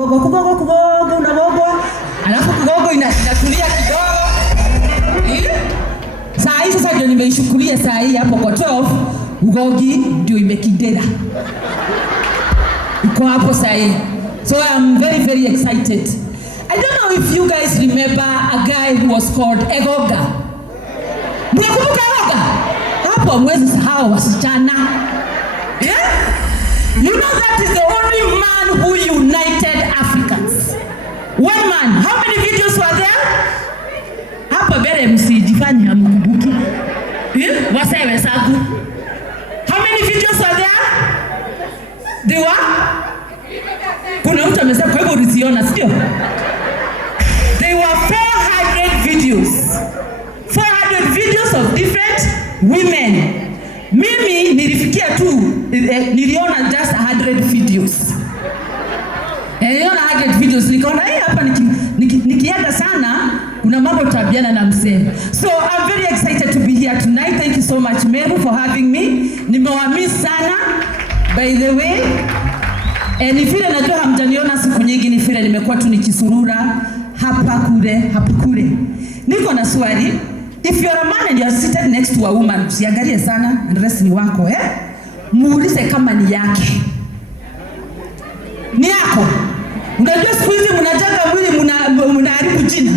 Kugogo unagogwa, alafu kugogo inatulia kidogo. Saa hii sasa ndio nimeishukulia saa hii hapo kwa 12, ugogi ndio imekidera. Iko hapo saa hii. So I'm very very excited. I don't know if you guys remember a guy who was called Egoga. Mnakumbuka Egoga? Hapo mwezi sahau wasichana. Yeah? You know that is the only man who united Africans. One man. How many videos were there? Hapa bere msijifanye hamkumbuki. Wasewe sagu. How many videos were there? There were? Kuna mtu amesema kwa hivyo uliziona, sio? There were 400 videos. 400 videos of different women. Mimi nilifikia tu niliona just 100 videos. Niliona 100 videos nikaona hapa nikienda sana kuna mambo tutabiana na msee. So I'm very excited to be here tonight. Thank you so much Meru for having me. Nimewamiss sana by the way. Ni vile najua hamjaniona siku nyingi, ni vile nimekuwa tu nikisurura hapa kule. Niko na swali. If you're a man and you're seated next to a woman, usiangalie sana, dress ni wako muulize kama ni yake. Ni yako. Unajua siku hizi mnajaga mwili mnaharibu jina.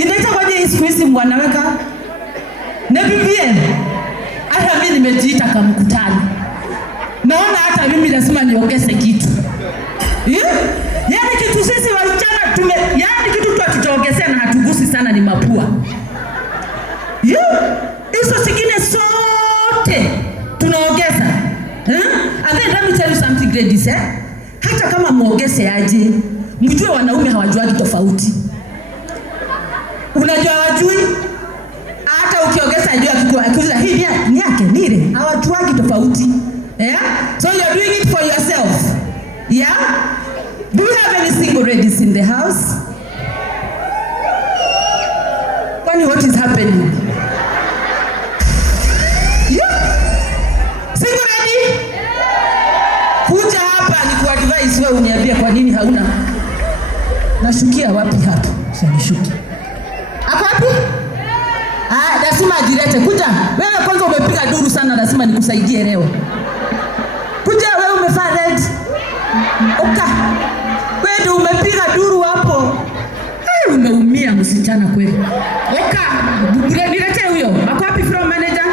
Inaita kwaje siku hizi mwanaweka na BBN. Hata mimi nimejiita kama mkutano. Naona hata mimi lazima niongeze kitu. Yaani kitu sisi wasichana yaani kitu tutaongezea na hatugusi sana ni mapua. Hizo zingine sote tunaongeza. And then let me tell you something ladies, hata kama muongeze aje, mjue wanaume hawajuagi tofauti. Unajua hawajui? Hata ukiongeza ajua akiuliza hii ni yake nile, hawajuagi tofauti. So you're doing it for yourself. Yeah? Do we have any single ladies in the house? What is happening? Yeah? Single lady? Kuja hapa ni kuadvise wewe uniambie kwa nini hauna. Nashukia wapi hapa? Usinishuki. Hapo wapi? Lazima ajirete. Kuja. Wewe kwanza umepiga duru sana, lazima nikusaidie leo. Kuja wewe umefaa red. Oka. Wewe ndio umepiga duru hapo. Umeumia msichana kweli. Oka. Niletee huyo. Ako wapi from manager?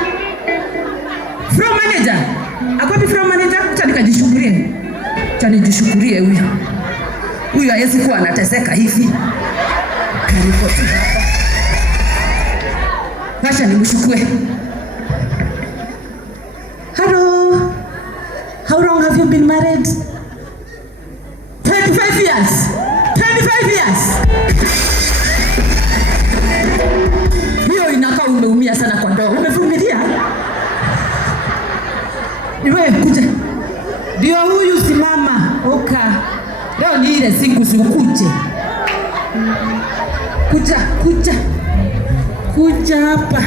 From manager? Ako wapi from manager? Nikajishukurie. Nijishukurie huyo. Huyo hawezi kuwa anateseka hivi. Karipoti hapa. Acha nimshukue. Hello. How long have you been married? 25 years. 25 years. Hiyo inakaa umeumia sana kwa ndoa. Umevumilia? Wewe kuja. Ndio huyu simama. Oka. Leo ni ile siku ukuje. Kuja hapa.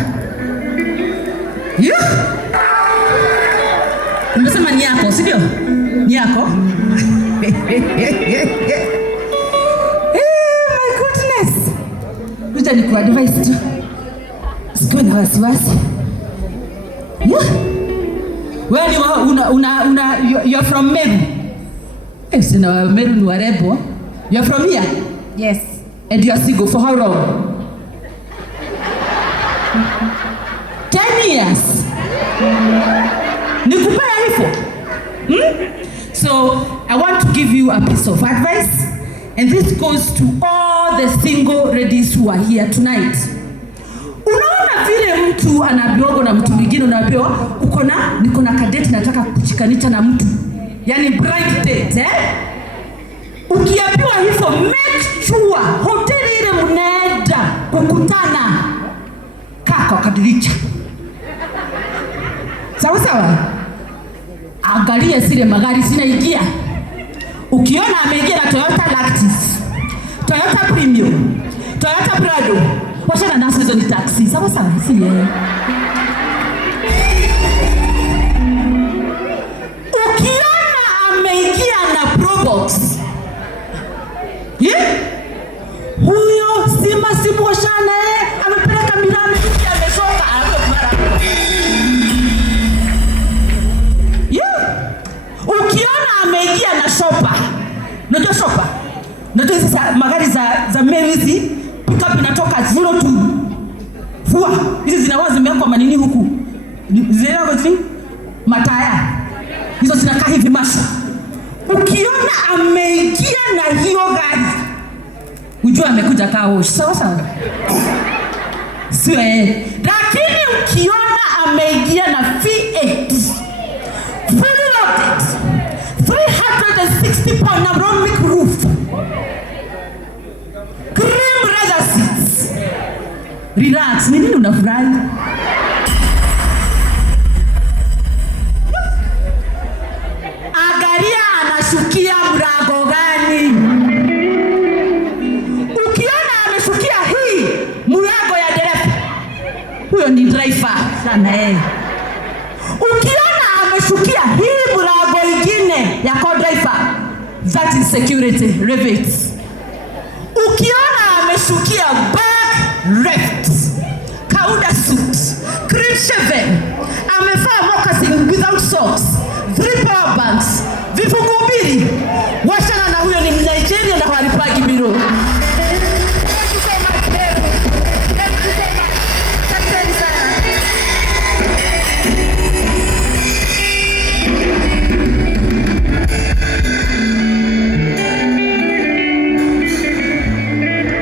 Unasema ni yako, si ndio? Ni yako? My goodness. Kuja ni kuadvise tu. Sikuwa na wasiwasi. Wewe you're from Meru? Sina Meru ni warebo. You're from here? Yes. And you are single for how long? 10 years. Nikupea hivyo? So I want to give you a piece of advice, and this goes to all the single ladies who are here tonight. Unaona vile mtu anabiwa na mtu mwingine, unabiwa niko na kadeti nataka kuchikanisha na mtu. Yaani bright date, Ukiambiwa hivyo, make sure hoteli ile mnaenda kukutana kako kadiricha. Sawa? Angalia zile magari zinaingia. Ukiona ameingia na Toyota Lactis, Toyota Premium, Toyota Prado, washana nazo hizo ni taxi. Sawa? Si Ukiona ameingia na ameingia na shopa. Unajua shopa? Unajua hizi magari za Mary's pickup inatoka 0 to 4. Hizi zinakuwa zimewekwa manini huku. Zinakuwa zini? Mataya. Hizo zinakaa hivi masha. Ukiona ameingia na hiyo gari, ujua amekuja kaosh. Sawa sawa. Siwe. Lakini ukiona ameingia na V8 fully loaded 360 pound aerodynamic roof, cream leather seats, relax. Nini unafurahi? Angalia anashukia mlango gani. Ukiona ameshukia hii mlango ya dereva, huyo ni driver sana Ukiona ameshukia hii mlango ingine ya co-driver, that is security rebates. Ukiona ameshukia back left, kauda suit, clean shaven, amevaa moccasin without socks,